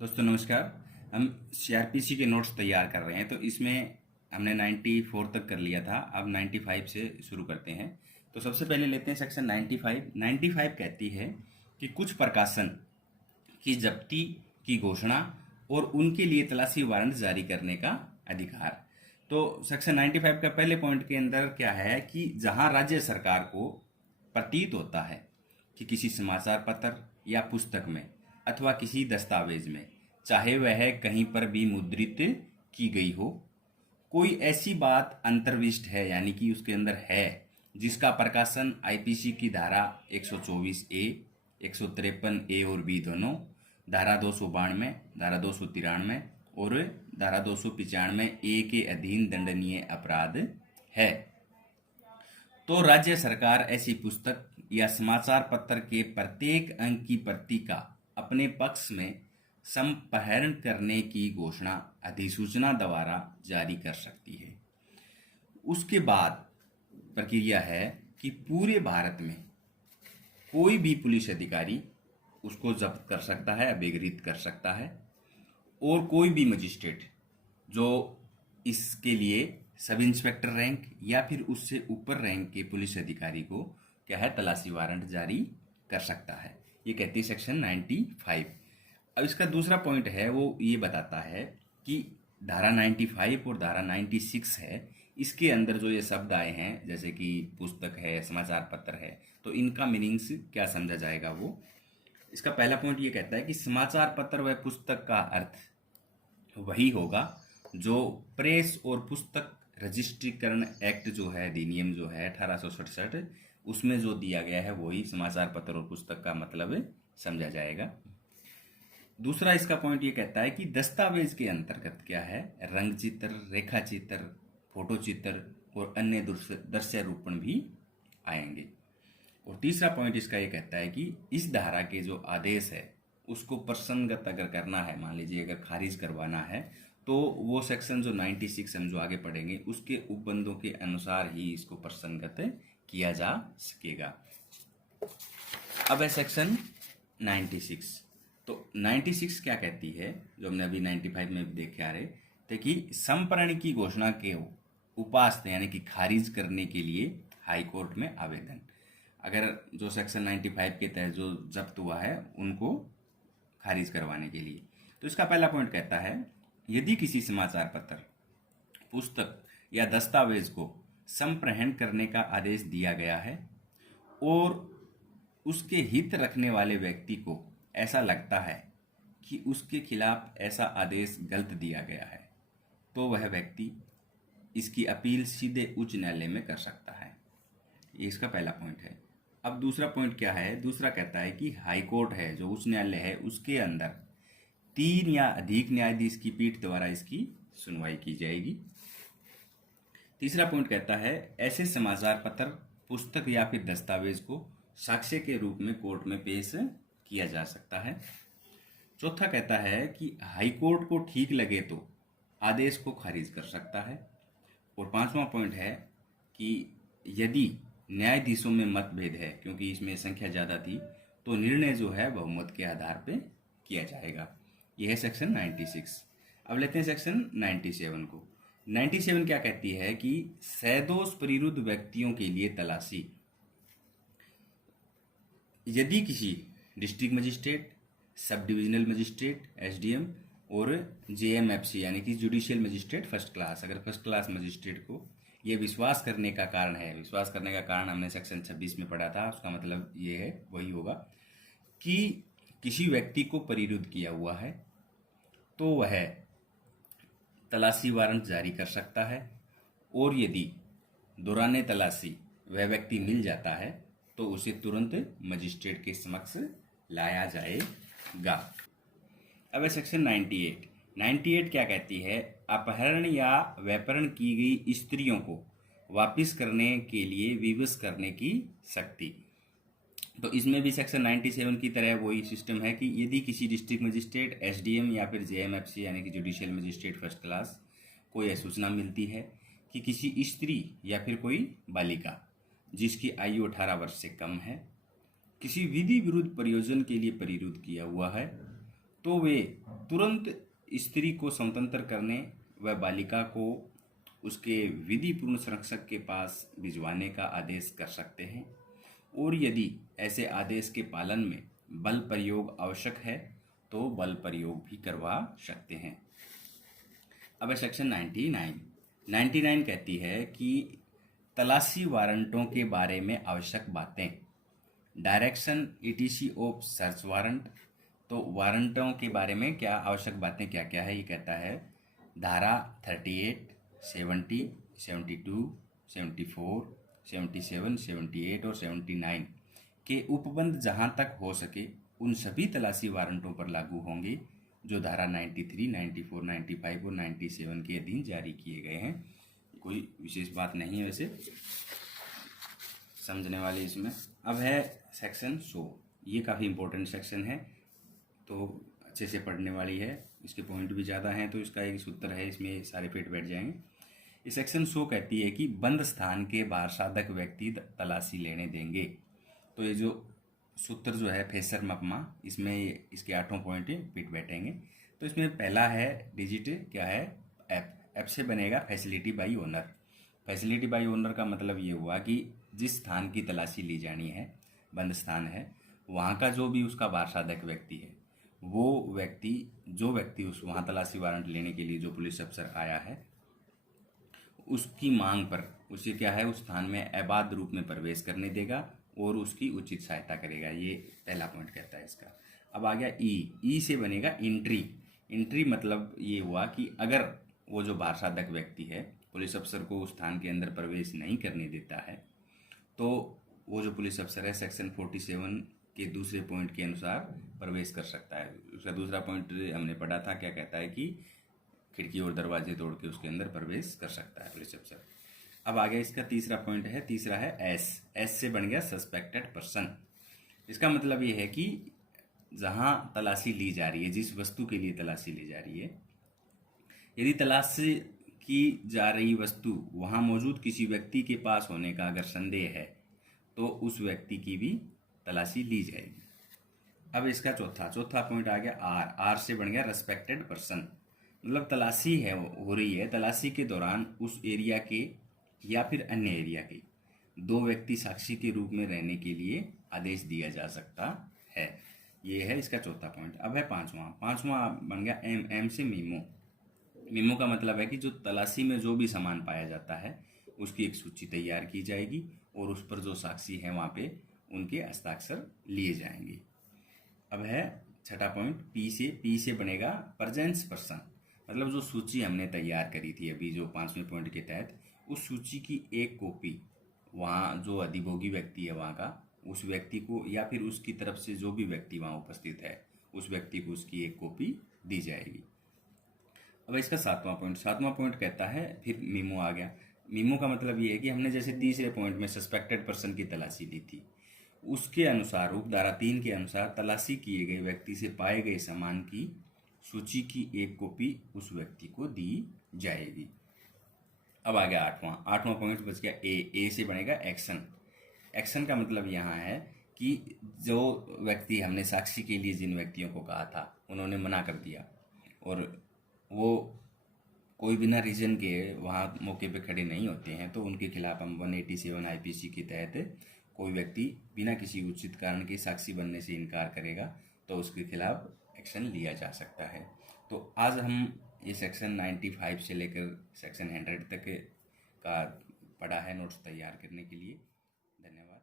दोस्तों नमस्कार। हम सीआरपीसी के नोट्स तैयार कर रहे हैं, तो इसमें हमने 94 तक कर लिया था। अब 95 से शुरू करते हैं। तो सबसे पहले लेते हैं सेक्शन 95। 95 कहती है कि कुछ प्रकाशन की जब्ती की घोषणा और उनके लिए तलाशी वारंट जारी करने का अधिकार। तो सेक्शन 95 का पहले पॉइंट के अंदर क्या है कि जहां राज्य सरकार को प्रतीत होता है कि किसी समाचार पत्र या पुस्तक में अथवा किसी दस्तावेज में, चाहे वह कहीं पर भी मुद्रित की गई हो, कोई ऐसी बात अंतर्विष्ट है यानी कि उसके अंदर है जिसका प्रकाशन आईपीसी की धारा 124 ए, 153 ए और बी दोनों, धारा 292, धारा 293 और धारा 295 ए के अधीन दंडनीय अपराध है, तो राज्य सरकार ऐसी पुस्तक या समाचार पत्र के प्रत्येक अंक की प्रति का अपने पक्ष में संप्रहरण करने की घोषणा अधिसूचना द्वारा जारी कर सकती है। उसके बाद प्रक्रिया है कि पूरे भारत में कोई भी पुलिस अधिकारी उसको जब्त कर सकता है, अभिगृहित कर सकता है, और कोई भी मजिस्ट्रेट जो इसके लिए सब इंस्पेक्टर रैंक या फिर उससे ऊपर रैंक के पुलिस अधिकारी को क्या है, तलाशी वारंट जारी कर सकता है। ये कहती है सेक्शन 95। अब इसका दूसरा पॉइंट है वो ये बताता है कि धारा 95 और धारा 96 है, इसके अंदर जो ये शब्द आए हैं जैसे कि पुस्तक है, समाचार पत्र है, तो इनका मीनिंग्स क्या समझा जाएगा वो। इसका पहला पॉइंट ये कहता है कि समाचार पत्र व पुस्तक का अर्थ वही होगा जो प्रेस और पुस्तक रजिस्ट्रीकरण एक्ट जो है, अधिनियम जो है 1867, उसमें जो दिया गया है वही समाचार पत्र और पुस्तक का मतलब समझा जाएगा। दूसरा इसका पॉइंट ये कहता है कि दस्तावेज के अंतर्गत क्या है, रंग चित्र, रेखा चित्र, फोटो चित्र और अन्य दृश्यारोपण भी आएंगे। और तीसरा पॉइंट इसका ये कहता है कि इस धारा के जो आदेश है उसको प्रसंगत अगर करना है, मान लीजिए अगर खारिज करवाना है, तो वो सेक्शन जो 96 हम जो आगे पढ़ेंगे उसके उपबंधों के अनुसार ही इसको प्रसंगत किया जा सकेगा। अब है सेक्शन 96। तो 96 क्या कहती है, जो हमने अभी 95 में भी देखे आ रहे थे कि संप्रहरण की घोषणा के उपास्त यानी कि खारिज करने के लिए हाई कोर्ट में आवेदन, अगर जो सेक्शन 95 के तहत जो जब्त हुआ है उनको खारिज करवाने के लिए। तो इसका पहला पॉइंट कहता है यदि किसी समाचार पत्र, पुस्तक या दस्तावेज को संप्रहण करने का आदेश दिया गया है और उसके हित रखने वाले व्यक्ति को ऐसा लगता है कि उसके खिलाफ ऐसा आदेश गलत दिया गया है, तो वह व्यक्ति इसकी अपील सीधे उच्च न्यायालय में कर सकता है। ये इसका पहला पॉइंट है। अब दूसरा पॉइंट क्या है, दूसरा कहता है कि हाई कोर्ट है जो उच्च न्यायालय है उसके अंदर 3 या अधिक न्यायाधीश की पीठ द्वारा इसकी सुनवाई की जाएगी। तीसरा पॉइंट कहता है ऐसे समाचार पत्र, पुस्तक या फिर दस्तावेज को साक्ष्य के रूप में कोर्ट में पेश किया जा सकता है। चौथा कहता है कि हाई कोर्ट को ठीक लगे तो आदेश को खारिज कर सकता है। और पांचवा पॉइंट है कि यदि न्यायाधीशों में मतभेद है, क्योंकि इसमें संख्या ज़्यादा थी, तो निर्णय जो है बहुमत के आधार पे किया जाएगा। यह है सेक्शन 96। अब लेते हैं सेक्शन 97 को। 97 क्या कहती है कि सैदोष परिरुद्ध व्यक्तियों के लिए तलाशी यदि किसी district magistrate, sub divisional magistrate, SDM और जेएमएफसी यानी कि जुडिशियल मजिस्ट्रेट फर्स्ट क्लास, अगर फर्स्ट क्लास मजिस्ट्रेट को ये विश्वास करने का कारण है, विश्वास करने का कारण हमने सेक्शन 26 में पढ़ा था, उसका मतलब ये है वही होगा कि किसी व्यक्ति को परिरुद्ध किया हुआ है तो वह तलाशी वारंट जारी कर सकता है, और यदि दौरान तलाशी वह व्यक्ति मिल जाता है तो उसे तुरंत मजिस्ट्रेट के समक्ष लाया जाएगा। अब सेक्शन 98। 98 क्या कहती है, अपहरण या व्यापहरण की गई स्त्रियों को वापस करने के लिए विवश करने की शक्ति। तो इसमें भी सेक्शन 97 की तरह वही सिस्टम है कि यदि किसी डिस्ट्रिक्ट मजिस्ट्रेट, एसडीएम या फिर जेएमएफसी यानी कि जुडिशियल मजिस्ट्रेट फर्स्ट क्लास को यह सूचना मिलती है कि किसी स्त्री या फिर कोई बालिका जिसकी आयु 18 वर्ष से कम है किसी विधि विरुद्ध प्रयोजन के लिए परिरुद्ध किया हुआ है, तो वे तुरंत स्त्री को स्वतंत्र करने व बालिका को उसके विधि पूर्ण संरक्षक के पास भिजवाने का आदेश कर सकते हैं, और यदि ऐसे आदेश के पालन में बल प्रयोग आवश्यक है तो बल प्रयोग भी करवा सकते हैं। अब है सेक्शन 99 कहती है कि तलाशी वारंटों के बारे में आवश्यक बातें, direction etc of search warrant. तो वारंटों के बारे में क्या आवश्यक बातें क्या क्या है, ये कहता है धारा 38, 70, 72, 74, 77, 78 और 79 के उपबंध जहां तक हो सके उन सभी तलाशी वारंटों पर लागू होंगे जो धारा 93, 94, 95 और 97 के अधीन जारी किए गए हैं। कोई विशेष बात नहीं है वैसे समझने वाली इसमें। अब है सेक्शन 100, ये काफ़ी इंपॉर्टेंट सेक्शन है, तो अच्छे से पढ़ने वाली है, इसके पॉइंट भी ज़्यादा हैं, तो इसका एक सूत्र है, इसमें सारे फिट बैठ जाएंगे। इस सेक्शन 100 कहती है कि बंद स्थान के बाहर साधक व्यक्ति तलाशी लेने देंगे। तो ये जो सूत्र जो है फेसर मपमा, इसमें इसके 8 पॉइंट फिट बैठेंगे। तो इसमें पहला है डिजिट क्या है, एफ से बनेगा facility by owner. Facility by owner का मतलब ये हुआ कि जिस स्थान की तलाशी ली जानी है, बंद स्थान है, वहाँ का जो भी उसका वारसाधक व्यक्ति है, वो व्यक्ति जो व्यक्ति उस वहाँ तलाशी वारंट लेने के लिए जो पुलिस अफसर आया है, उसकी मांग पर उसे क्या है उस स्थान में अबाध रूप में प्रवेश करने देगा और उसकी उचित सहायता करेगा। ये पहला पॉइंट कहता है इसका। अब आ गया ई से बनेगा एंट्री मतलब ये हुआ कि अगर वो जो वारसाधक व्यक्ति है पुलिस अफसर को उस स्थान के अंदर प्रवेश नहीं करने देता है, तो वो जो पुलिस अफसर है सेक्शन 47 के दूसरे पॉइंट के अनुसार प्रवेश कर सकता है। उसका दूसरा पॉइंट हमने पढ़ा था, क्या कहता है कि खिड़की और दरवाजे तोड़ के उसके अंदर प्रवेश कर सकता है पुलिस अफसर। अब आगे इसका तीसरा पॉइंट है, तीसरा है एस से बन गया सस्पेक्टेड पर्सन। इसका मतलब ये है कि जहां तलाशी ली जा रही है, जिस वस्तु के लिए तलाशी ली जा रही है, यदि तलाशी की जा रही वस्तु वहां मौजूद किसी व्यक्ति के पास होने का अगर संदेह है तो उस व्यक्ति की भी तलाशी ली जाएगी। अब इसका चौथा पॉइंट आ गया आर से बन गया रेस्पेक्टेड पर्सन। मतलब तलाशी है हो रही है, तलाशी के दौरान उस एरिया के या फिर अन्य एरिया के 2 व्यक्ति साक्षी के रूप में रहने के लिए आदेश दिया जा सकता है। ये है इसका चौथा पॉइंट। अब है पांचवा बन गया एम से मीमो का मतलब है कि जो तलाशी में जो भी सामान पाया जाता है उसकी एक सूची तैयार की जाएगी और उस पर जो साक्षी हैं वहाँ पे उनके हस्ताक्षर लिए जाएंगे। अब है छठा पॉइंट पी से बनेगा प्रेजेंस पर्सन। मतलब जो सूची हमने तैयार करी थी अभी जो 5वें पॉइंट के तहत, उस सूची की एक कॉपी वहाँ जो अधिभोगी व्यक्ति है वहाँ का, उस व्यक्ति को या फिर उसकी तरफ से जो भी व्यक्ति वहाँ उपस्थित है उस व्यक्ति को उसकी एक कॉपी दी जाएगी। अब इसका सातवां पॉइंट कहता है, फिर मीमो आ गया। मीमो का मतलब ये है कि हमने जैसे तीसरे पॉइंट में सस्पेक्टेड पर्सन की तलाशी ली थी, उसके अनुसार धारा 3 के अनुसार तलाशी किए गए व्यक्ति से पाए गए सामान की सूची की एक कॉपी उस व्यक्ति को दी जाएगी। अब आ गया आठवां पॉइंट बच गया ए से बनेगा एक्शन का मतलब यहाँ है कि जो व्यक्ति हमने साक्षी के लिए जिन व्यक्तियों को कहा था उन्होंने मना कर दिया और वो कोई बिना रीजन के वहाँ मौके पे खड़े नहीं होते हैं, तो उनके खिलाफ हम 187 आईपीसी के तहत कोई व्यक्ति बिना किसी उचित कारण के साक्षी बनने से इनकार करेगा तो उसके खिलाफ एक्शन लिया जा सकता है। तो आज हम ये सेक्शन 95 से लेकर सेक्शन 100 तक का पढ़ा है नोट्स तैयार करने के लिए। धन्यवाद।